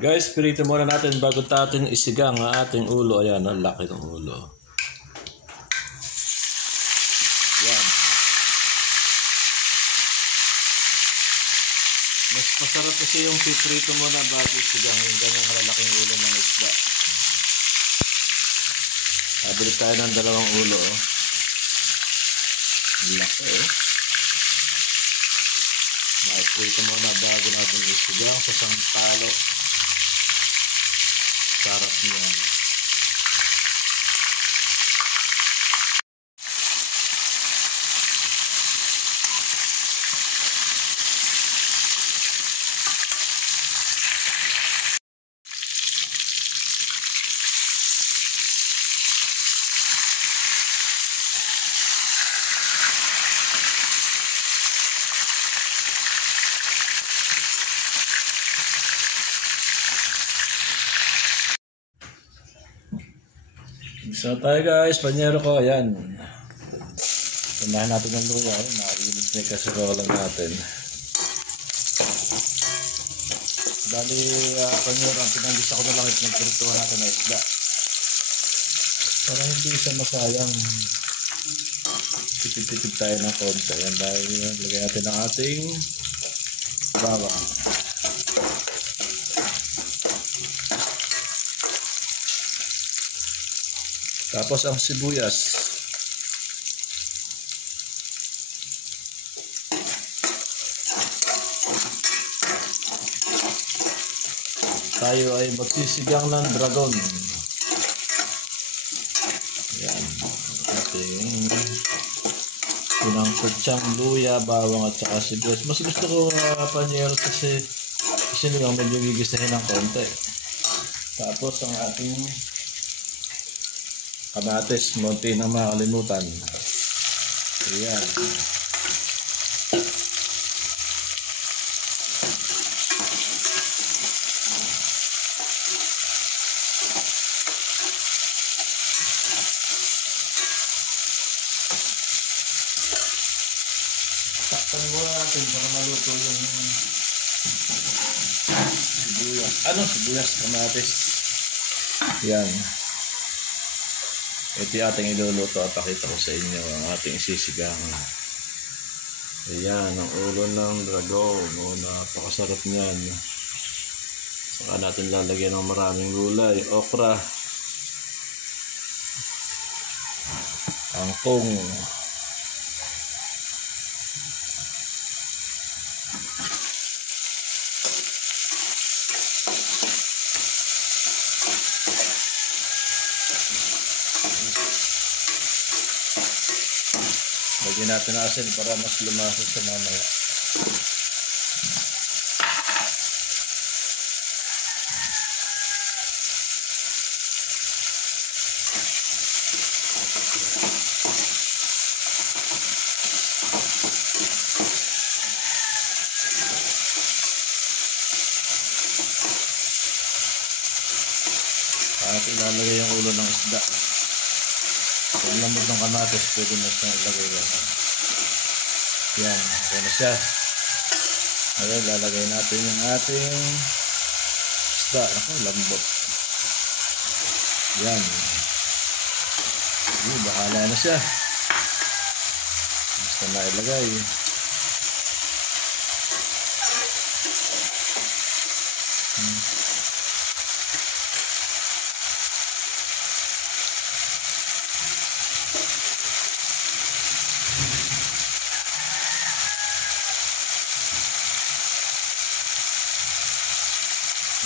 Guys, pirito muna natin bago natin isigang ang ating ulo. Ayan, ang laki ng ulo. Ayan. Mas masarap kasi yung piprito muna bago isigang yung ganyang kalalaking ulo ng isda. Nabili tayo ng 2 ulo. Oh. Ang laki oh. Maiprito muna bago natin isigang sa sampalo. Sarap nyo naman. So tayo guys, panyero ko, ayan. Tunahan natin ng luya, nakainit na yung kasurolan natin. Bali, panyero, ang pinanggisa ko na lang ito nagpirituhan natin na isda. Para hindi siya masayang. Tipid-tipid tayo ng konti. Ayan, dahil lagay natin ang ating bawang. Tapos ang sibuyas. Tayo ay magsisigang ng dragon. Ayan. Ating pinangkutsyang luya, bawang at saka sibuyas. Mas gusto ko panyero kasi nung medyo gigisahin ng konti. Tapos ang ating kamatis, munti na makalimutan. Ayan. Takpan muna natin para maluto yung sibuyas. Sibuyas, kamatis. Ayan. Ito yung ating iluluto at pakita ko sa inyo ang ating sisigang. Ayan, ang ulo ng dragon. Napakasarap niyan. Saka natin lalagyan ng maraming gulay. Okra. Kangkong. Lagyan natin ng asin para mas lumasok sa mamaya. At ilalagay yung ulo ng isda. Ang lamot ng kamatis, pwede na siya ilagay yan. Yan, okay na siya. Okay, lalagay natin yung ating isda. Ako, lambot. Yan. Bahala na siya. Basta na ilagay.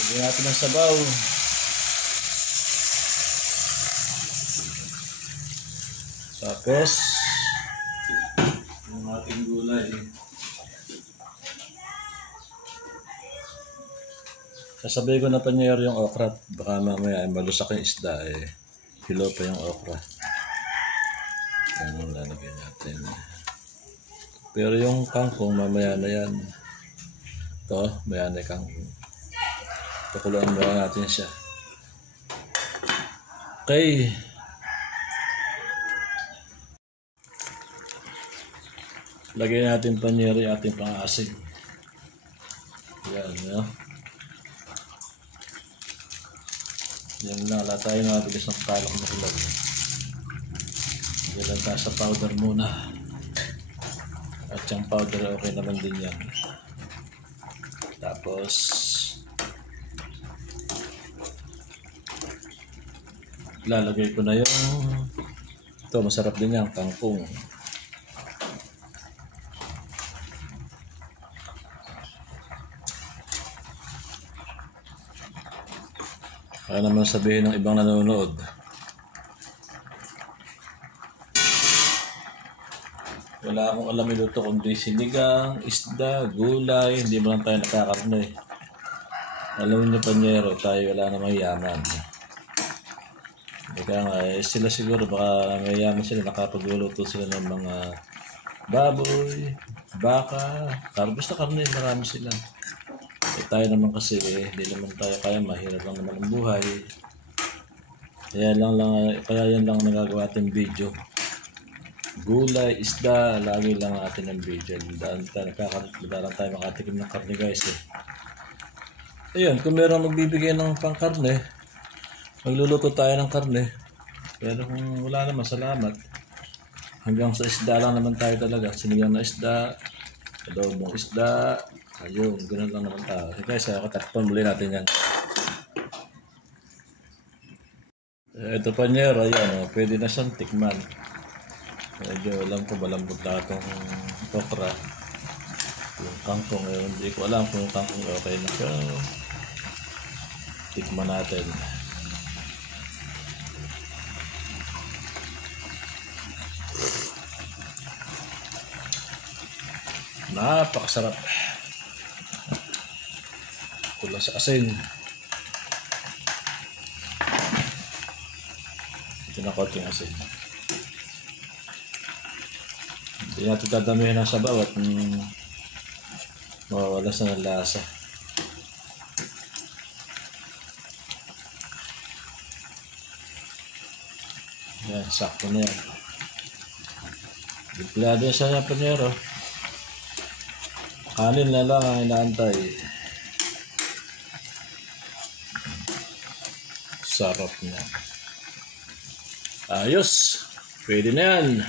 Lagyan natin ng sabaw. Tapos yung ating gulay. Sasabihin ko na panyero yung okra. Baka mamaya ay malusak yung isda hilo pa yung okra. Yan ang lalagyan natin. Pero yung kangkong mamaya na yan. Ito, maya na yung kangkong. Pakuluan muna natin siya. Okay. Lagyan natin panyero yung ating pang-asig. Yan, no? Yan lang, wala tayo nakabilis ng palok na hilaw. Yan lang tayo sa powder muna. At yung powder okay naman din yan. Tapos lalagay ko na yung ito, masarap din yan, kangkong. Kaya naman sabihin ng ibang nanonood, wala akong alam iluto kundi sinigang, isda, gulay, hindi mo lang tayo nakakarne. Alam niyo panyero, tayo wala namang yaman. Kaya nga, sila siguro baka mayaman sila, nakapagluluto sila ng mga baboy, baka, basta karne, marami sila. Tayo naman kasi hindi naman tayo kaya, mahirap lang naman ang buhay. Kaya yan lang nagagawa ating video. Gulay, isda, lagi lang atin ang video. Dahil tayo makatikim ng karne guys eh. Ayun, kung meron magbibigay ng pangkarne, magluluto tayo ng karne. Pero kung wala naman, salamat. Hanggang sa isda lang naman tayo talaga. Sinigang na isda, adobong isda. Ayun, ganoon lang naman tayo. So guys, katakpan muli natin yan. Ito panyero, ayan, pwede na siyang tikman. Medyo alam ko malambot na itong okra. Yung kangkong, hindi ko alam kung yung kangkong okay na. So, tikman natin. Napakasarap. Kulang sa asin. Ito na konting asin. Hindi natin dadamihan ng sabaw at mawawala sa ng lasa. Yan, sakto na yan. Bigla din sa panyero. Kanin na lang ang inaantay. Sarap na. Ayos. Pwede na yan.